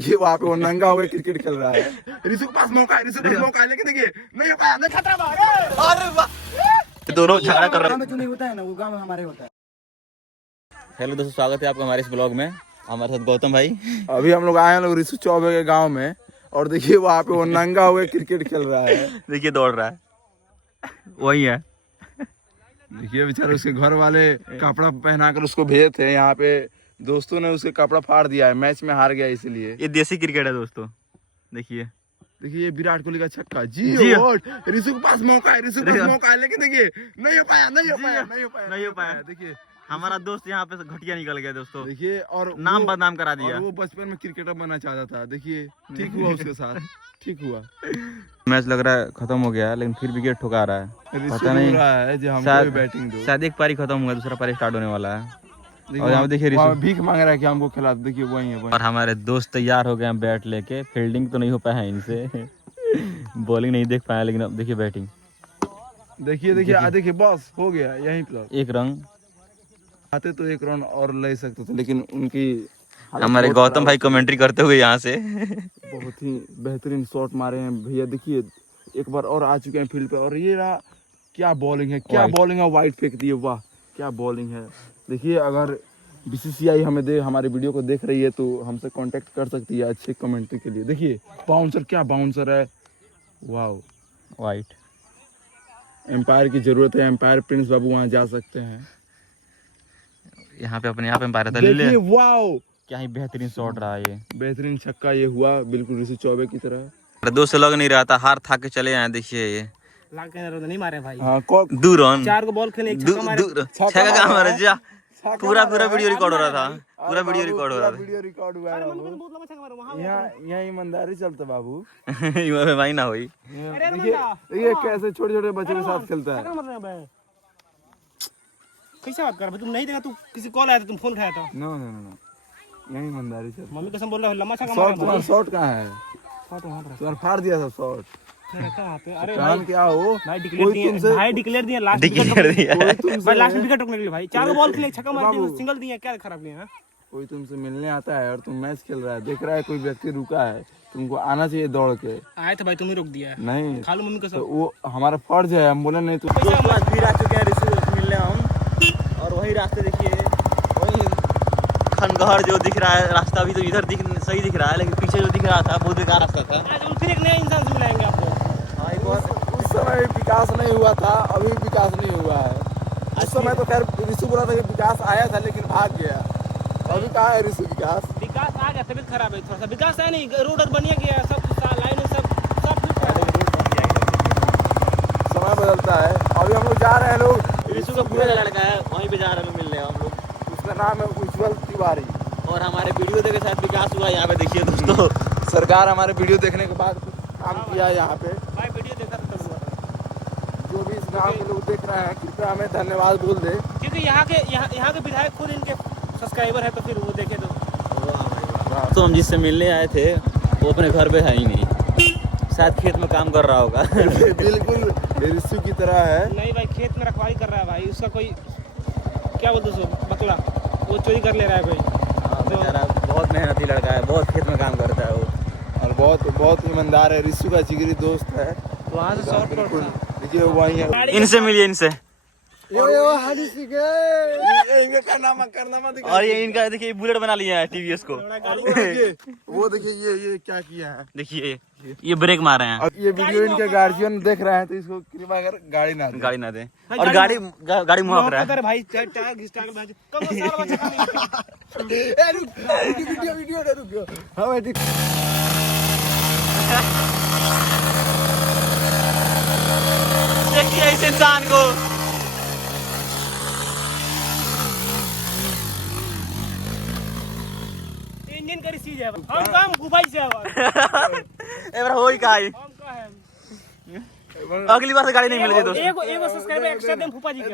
ये वहाँ पे वो नंगा हो गया क्रिकेट खेल रहा है। ऋषु के पास मौका है, ऋषु के पास मौका है, लेकिन देखिए नहीं हो पाया, नहीं खतरा बाहर। अरे वाह, दोनों झगड़ा कर रहे हैं। जो नहीं होता है ना वो गाँव में हमारे होता है। हेलो दोस्तों, स्वागत है आपका हमारे इस ब्लॉग में। हमारे साथ गौतम भाई। अभी हम लोग आए हैं ऋषु चौबे के गाँव में, और देखिए वहाँ पे वो नंगा हो गया क्रिकेट खेल रहा है। देखिए दौड़ रहा है, वही है। देखिए बेचारे उसके घर वाले कपड़ा पहनाकर उसको भेजे थे, यहाँ पे दोस्तों ने उसके कपड़ा फाड़ दिया है, मैच में हार गया इसलिए। ये देसी क्रिकेट है दोस्तों, देखिए। देखिए ये विराट कोहली का छक्का जी ऋषु के पास मौका है, ऋषु के पास मौका है, लेकिन देखिए नहीं हो पाया, नहीं हो पाया, नहीं हो पाया। देखिए हमारा दोस्त यहाँ पे घटिया निकल गया दोस्तों। देखिए और नाम बदनाम करा दिया। और वो बचपन में क्रिकेटर बनना चाहता था। देखिए ठीक हुआ उसके साथ, ठीक हुआ। मैच लग रहा है खत्म हो गया है, लेकिन फिर विकेट ठुका रहा है। पता नहीं रहा है जो हमको बैटिंग दो। शायद एक पारी खत्म हुआ, दूसरा पारी स्टार्ट होने वाला है। और यहाँ देखिए भीख मांग रहा है कि हमको खिला दो। देखिए वही है। और हमारे दोस्त तैयार हो गए हैं बैट लेके। फील्डिंग तो नहीं हो पाया है इनसे, बॉलिंग नहीं देख पाया, लेकिन अब देखिए बैटिंग। देखिए देखिए बस हो गया यहीं पर। एक रन आते तो एक रन और ले सकते थे, लेकिन उनकी हमारे गौतम भाई कमेंट्री करते हुए यहाँ से बहुत ही बेहतरीन शॉट मारे हैं भैया। देखिए एक बार और आ चुके हैं फील्ड पे, और ये रहा क्या बॉलिंग है, क्या बॉलिंग है, वाइड फेंक दिए, वाह क्या बॉलिंग है। देखिए अगर बीसीसीआई हमारे वीडियो को देख रही है तो हमसे कांटेक्ट कर सकती है अच्छी कमेंट्री के लिए। देखिए बाउंसर, क्या बाउंसर है, वाह वाइट। एम्पायर की जरूरत है, एम्पायर प्रिंस बाबू वहाँ जा सकते हैं। यहाँ पे अपने यहाँ पे एम्पायर था। देखिए वाह क्या ही बेहतरीन शॉट रहा ये, बेहतरीन छक्का ये हुआ, बिल्कुल ऋषु चौबे की तरह। दोस्त लग नहीं रहा था, हार था के चले आए। देखिए ये नहीं मारे भाई। हाँ 2 रन, 4 को बॉल खेले, छक्का कहाँ मारे जा। पूरा वीडियो रिकॉर्ड हो रहा था, पूरा वीडियो रिकॉर्ड हो रहा था। वीडियो रिकॉर्ड हुआ है बाबू। यहाँ ईमानदारी चलता बाबू। भाई ना हुई। ये कैसे छोटे छोटे बच्चों के साथ खेलता है। कैसे बात कर रहा है? तुम नहीं देखा, तू किसी कॉल आया था, तुम फोन उठाया था। नो यही ईमानदारी चलता। मम्मी कसम बोल रहा है, लम्बा छक्का शॉट मारा। तुम्हारा शॉट कहाँ है? शॉट वहां पर तुम्हारा फाड़ दिया था शॉट। रखा पे। अरे कान क्या हो भाई डिक्लेयर दिए, भाई डिक्लेयर दिए, लास्ट डिक्लेयर दिया भाई, लास्ट में विकेट रोकने के लिए भाई। 4 को बॉल खेले, छक्का मार दिया, सिंगल दिए, क्या खराब किया है? कोई तुमसे मिलने आता है और तुम मैच खेल रहा है, देख रहा है कोई व्यक्ति रुका है, तुमको आना चाहिए दौड़ के। आए थे भाई, तुम ही रोक दिया है। नहीं खा लो मम्मी कसम। तो वो हमारा फर्ज है, हम बोले नहीं तो। फिर आ चुके हैं ऋषि मिलने हम, और वही रास्ते देखिए, वही खनगहर जो दिख रहा है रास्ता, अभी तो इधर सही दिख रहा है, लेकिन पीछे जो दिख रहा था बहुत बेकार रास्ता था। आज हम फिर एक नया इंसान से मिलाएंगे आपको। उस समय विकास नहीं हुआ था, अभी विकास नहीं हुआ है। उस समय तो खैर ऋषु बोला था कि विकास आया था लेकिन भाग गया। अभी कहाँ है ऋषु विकास? विकास आ गया, तबीयत खराब है थोड़ा सा। विकास है नहीं, रोड बनिया गया, सब लाइन सब ठीक है। समय बदलता है। अभी हम लोग जा रहे हैं, लोग ऋषु का पूरा लड़का है, वहीं पे जा रहे हैं मिलने हम लोग। उसका नाम है उज्जवल तिवारी। और हमारे वीडियो देखे साथ विकास हुआ। यहाँ पे देखिए दोस्तों, सरकार हमारे वीडियो देखने के बाद काम किया है यहाँ पे। भाई वीडियो देखा तो जो भी इस गाँव के लोग देख रहे हैं कृपया हमें धन्यवाद बोल दे, क्योंकि यहाँ के विधायक खुद इनके सब्सक्राइबर है, तो फिर वो देखे तो हम जिससे मिलने आए थे वो अपने घर पे है ही नहीं, शायद खेत में काम कर रहा होगा। बिल्कुल ऋषु की तरह है। नहीं भाई, खेत में रखवाली कर रहा है भाई। उसका कोई क्या बोलते सो बकला, वो चोरी कर ले रहा है कोई। बेचारा बहुत मेहनती लड़का है, बहुत खेत में काम करता है वो, और बहुत ईमानदार है। ऋषु का जिगरी दोस्त है। वहाँ से शॉर्ट बिल्कुल देखिए वही है। इनसे मिलिए, इनसे। और ये इनका देखिए बुलेट बना लिया है टीवीएस को। वो देखिए ये क्या किया है, देखिए ये ब्रेक मारे हैं। और ये वीडियो इनके गार्जियन देख रहे हैं तो इसको कृपा कर गाड़ी ना दे। और गाड़ी मुहाक रहा है भाई। टायर घिसटा के भाई कम सारा बच्चा ए रुक वीडियो ना रुक। हां बेटी देखिए इस इंसान को। इंजन करी चीज है। हम काम गुबाई से आवा एबर होई काई। हम का है, अगली बार से गाड़ी नहीं मिलेगी दोस्तों। एगो सब्सक्राइबर एक्स्ट्रा देम फूफा जी के।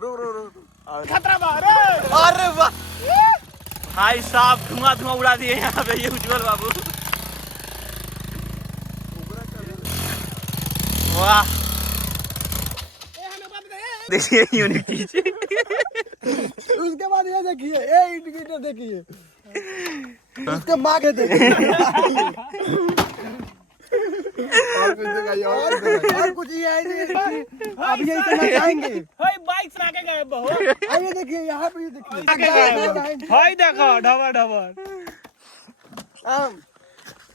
रो खतरा बाहर। अरे वाह भाई साहब, धुआं उड़ा दिए यहाँ पे ये उज्जवल बाबू। वाह देखिए यूनिक चीज। उसके बाद ये देखिए, ये इंडिकेटर देखिए। उसके माँ के दे और कुछ दिखाइए और कुछ दिखाइए। और कुछ ये है नहीं अब यही करना चाहेंगे। हाय बाइक चला के गए बहु आइए देखिए यहाँ पे देखिए हाय देखो ढबर ढबर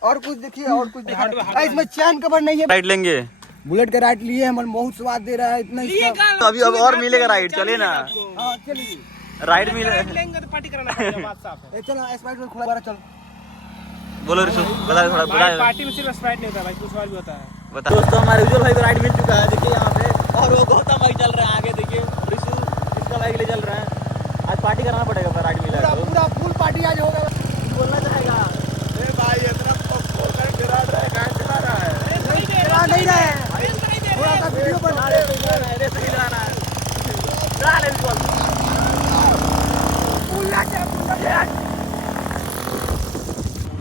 और कुछ देखिए और कुछ दिखाइए। इसमें चैन कवर नहीं है। राइड लेंगे बुलेट का राइड लिए हमारे बहुत स्वाद दे रहा है इतना इसका। अभी अब और मिलेगा राइड, चले ना हाँ चलिए राइड मिले। लेंगे तो पार्टी कराना पड़ेगा, बात साफ है। चलो स्पाइट में खुला चल। बोलो रिशु, बता थोड़ा भाई बता पार्टी में सिर्फ स्प्राइट नहीं होता भाई, कुछ और भी होता है। बता। दोस्तों हमारे उज्जवल भाई को राइड मिल चुका है, देखिए यहाँ पे। और वो गौतम भाई चल रहे हैं आगे, देखिए रिशु इसका बाइक ले चल रहे हैं। आज पार्टी करना पड़ेगा पर राइड मिला है तो। पूरा फुल पार्टी आज होगा। बोलना चाहेगा अरे भाई इतना फोकस गिरा रहा है, कहाँ चला रहा है? चला नहीं रहा है, थोड़ा सा वीडियो बना रहे हैं। सही चलाना है। चला ले बिल्कुल।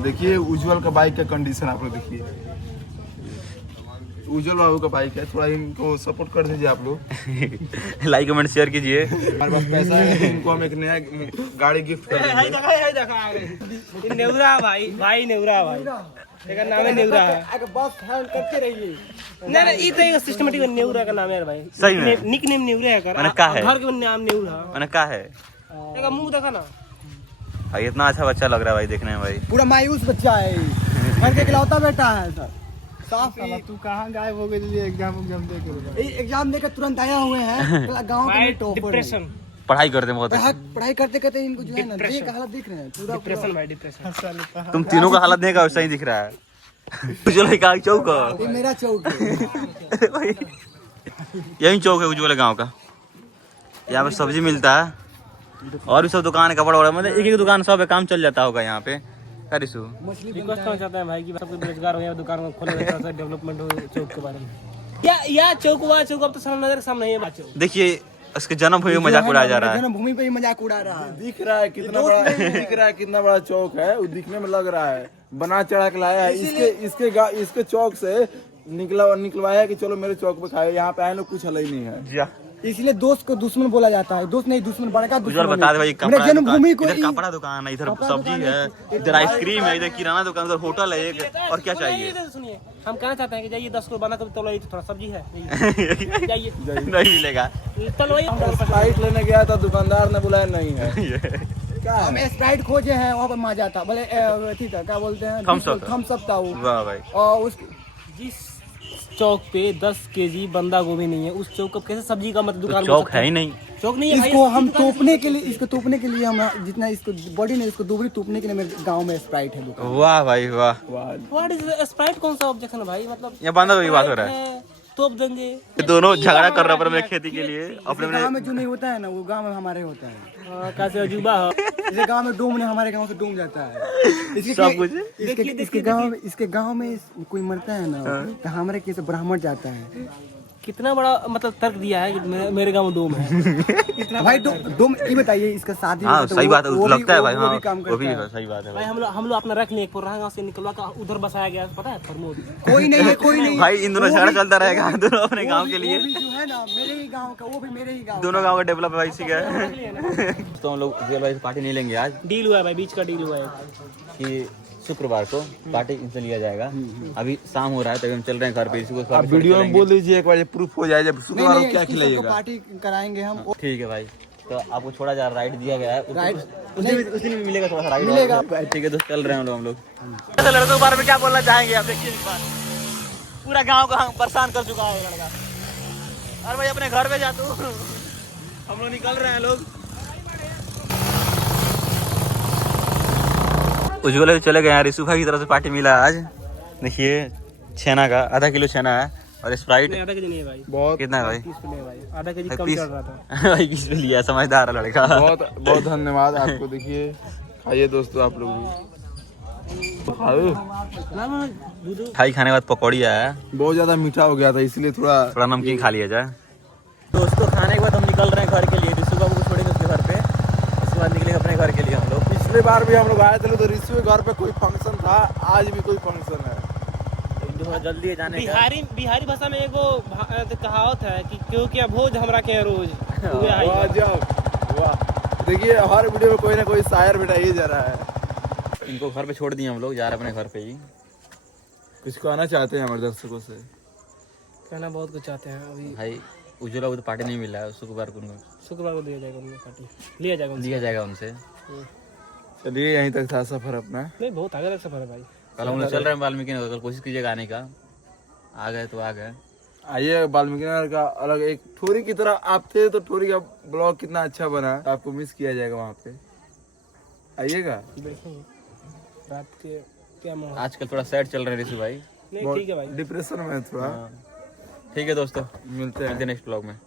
देखिए उज्जवल का बाइक का कंडीशन आप लोग देखिए। उज्जवल बाबू का बाइक है, थोड़ा इनको सपोर्ट कर दीजिए आप लोग। लाइक कमेंट शेयर कीजिए। हमारे पास पैसा है तो इनको हम एक नया गाड़ी गिफ्ट कर हाय देंगे। देखो हाय देखो आ गए। ये नेवरा भाई, भाई नेवरा भाई, इसका नाम है नेवरा है। आगे बस हैंड करते रहिए। नहीं नहीं, ये तो सिस्टमेटिक नेवरा का नाम है भाई। सही में? निक नेम नेवरा है कर। मैंने कहा है। घर के नाम नेवरा। मैंने कहा है एक मुंह देखा ना। भाई इतना अच्छा बच्चा लग रहा है भाई देखने में भाई। पूरा मायूस बच्चा है ये। घर के इकलौता बेटा है सर। साफ साला तू कहाँ गायब हो गई? एग्जाम दे के एग्जाम देकर तुरंत आया हुए हैं। गाँव भाई के टॉपर डिप्रेशन, पढ़ाई करते हैं बहुत। पढ़ाई करते करते इनको जो है ना देख हालत देख रहे हैं पूरा डिप्रेशन भाई डिप्रेशन। तुम तीनों का हालत देखा वैसा ही दिख रहा है। उज्जवल का चौक ये मेरा चौक है। यही चौक है उज्जवल गांव का। यहाँ पे सब्जी मिलता है और भी सब दुकान है, कपड़ा वपड़ा, मतलब एक एक दुकान सब है, काम चल जाता होगा यहाँ पे। क्या रिशु? मछली रिक्वेस्ट करना चाहते हैं भाई कि सब कोई बेरोजगार हो या दुकान में खोले, थोड़ा सा डेवलपमेंट हो चौक के बारे में। या चौक हुआ चौक अब तो सामने नजर के सामने है बात। देखिए उसके जन्मभूमि में मजाक उड़ाया जा रहा है। जन्मभूमि पे ही मजाक उड़ा रहा है। दिख रहा है कितना बड़ा, दिख रहा है कितना बड़ा चौक है, वो दिखने में लग रहा है बना चढ़ा के लाया है। इसके चौक से निकलवाया है कि चलो मेरे चौक पे खाए। यहाँ पे आए लोग कुछ हल ही नहीं है। इसलिए दोस्त को दुश्मन बोला जाता है। दोस्त नहीं दुश्मन, बड़का उज्जवल दुश्मन। बता दे भाई, मेरे कपड़ा जन्मभूमि को इधर कपड़ा दुकान है, इधर सब्जी है, इधर आइसक्रीम है, इधर किराना दुकान, इधर होटल है एक, और क्या चाहिए? सुनिए, हम कहना चाहते हैं कि जाइए 10 को बना कर तलवाई, थोड़ा सब्जी है जाइए। नहीं मिलेगा। तलवाई स्प्राइट लेने गया था, दुकानदार ने बुलाया नहीं है। क्या हम स्प्राइट खोजे हैं, वहाँ पे मजा था। बोले अथी था, क्या बोलते हैं, थम्स अप था वो। वाह भाई। और उस जिस चौक पे 10 केजी बंदा गोभी नहीं है, उस चौक को कैसे सब्जी का मतलब दुकान चौक है ही नहीं। चौक नहीं है भाई। इसको हम तोपने के लिए, इसको तोपने के लिए हम जितना इसको बॉडी ने इसको दोगुनी तोपने के लिए मेरे गांव में स्प्राइट है दुकान। वाह भाई वाह। What is Sprite? कौन सा ऑब्जेक्शन है भाई? मतलब ये बंदा कोई बात हो रहा है। तोप देंगे। ये दोनों झगड़ा कर रहा है खेती के लिए अपने गांव में जो नहीं होता है ना, वो गांव में हमारे होता है। कैसे अजूबा है। जैसे गांव में डूम ने हमारे गांव से डूम जाता है। सब कुछ। इसके गांव में कोई मरता है ना तो हमारे कैसे ब्राह्मण जाता है। कितना बड़ा मतलब तर्क दिया है कि मेरे गांव में डोम है। भाई डूम ये बताइए, इसका शादी हाँ होता है, सही वो- बात है, वो लगता है भी- भाई। वो हाँ भी काम वो भी करता है। सही बात है भाई भाई। हम लोग अपना रख लें, पुराना गांव से निकलवा का उधर बसाया गया, पता है प्रमोद। कोई नहीं है, कोई नहीं है। भाई इन दोनों वो झगड़ा भी- चलता रहेगा, दोनों अपने वो गांव भी- के वो लिए। भी जो है ना मेरे ही गांव का, वो भी मेरे ही गांव दोनों गांव का डेवलप है भाई, इसी का। तो हम लोग भाई पार्टी नहीं लेंगे आज, डील हुआ है भाई, बीच का डील हुआ है कि शुक्रवार को पार्टी इनसे लिया जाएगा। अभी शाम हो रहा है तभी हम चल रहे हैं घर पे। इसको आप वीडियो में बोल दीजिए एक बार, प्रूफ हो जाए जब नहीं, शुक्रवार को नहीं, क्या इसकी खिलाइएगा। सबको पार्टी कराएंगे हम। ठीक है भाई। तो आपको छोड़ा जा राइड दिया गया है, राइड उस दिन भी मिलेगा थोड़ा सा राइड मिलेगा। ठीक है दोस्त, चल रहे हैं हम लोग। तो लड़कों के बारे में क्या बोलना चाहेंगे आप? देखिए एक बार पूरा गांव को परेशान कर चुका है लड़का। अरे भाई अपने घर पे जा तू। हम लोग निकल रहे हैं लोग। उज्जवल चले गए हैं, रिशु भाई की तरफ से पार्टी मिला आज। देखिए छेना का आधा किलो छेना है और स्प्राइट आधा केजी नहीं है भाई, बहुत कितना है भाई? 30 पे भाई, आधा केजी कम पीस चल रहा था। भाई 20 पे लिया, समझदार है लड़का। बहुत बहुत धन्यवाद आपको। देखिए खाइए दोस्तों आप लोग भी। खाओ। खाई खाने के बाद पकौड़ी आया, बहुत ज्यादा मीठा हो गया था इसलिए थोड़ा नमकीन खा लिया जाए। दोस्तों खाने के बाद हम निकल रहे हैं घर के लिए। रिशु बाबू को छोड़ेंगे उसके घर पे, उसके बाद निकलेंगे अपने घर के लिए हम लोग। पिछले बार भी हम लोग आए थे तो रिशु के घर पे कोई फंक्शन था, आज भी कोई फंक्शन है। थोड़ा जल्दी है जाने का। बिहारी भाषा में एगो कहावत है कि क्यों क्या भोज हमरा के रोज। वाह जब वाह। देखिए हर वीडियो में कोई ना कोई शायर बिठाइए जा रहा है। इनको घर पे छोड़ दिए हम लोग, जा रहे अपने घर पे ही। कुछ कहना चाहते हैं हमारे दर्शकों से? कहना बहुत कुछ चाहते हैं अभी। भाई उज्ज्वला को तो पार्टी नहीं मिला है, शुक्रवार को उनको शुक्रवार को दिया जाएगा उनको पार्टी, लिया जाएगा उनसे। लिया जाएगा उनसे। चलिए यहीं तक था सफर अपना। नहीं बहुत आगे तक सफर है भाई। कल हम लोग चल रहे हैं वाल्मीकि नगर, कल कोशिश कीजिएगा आने का, आ गए तो आ गए। आइए वाल्मीकि नगर का अलग एक ठोरी की तरह आप थे, तो ठोरी का ब्लॉग कितना अच्छा बना, आपको मिस किया जाएगा वहाँ पे। आइएगा। देखेंगे रात के क्या माहौल। आजकल थोड़ा सैड चल रहे हैं ऋषु भाई। नहीं ठीक है भाई। डिप्रेशन में है थोड़ा। ठीक है दोस्तों, मिलते हैं नेक्स्ट ब्लॉग में।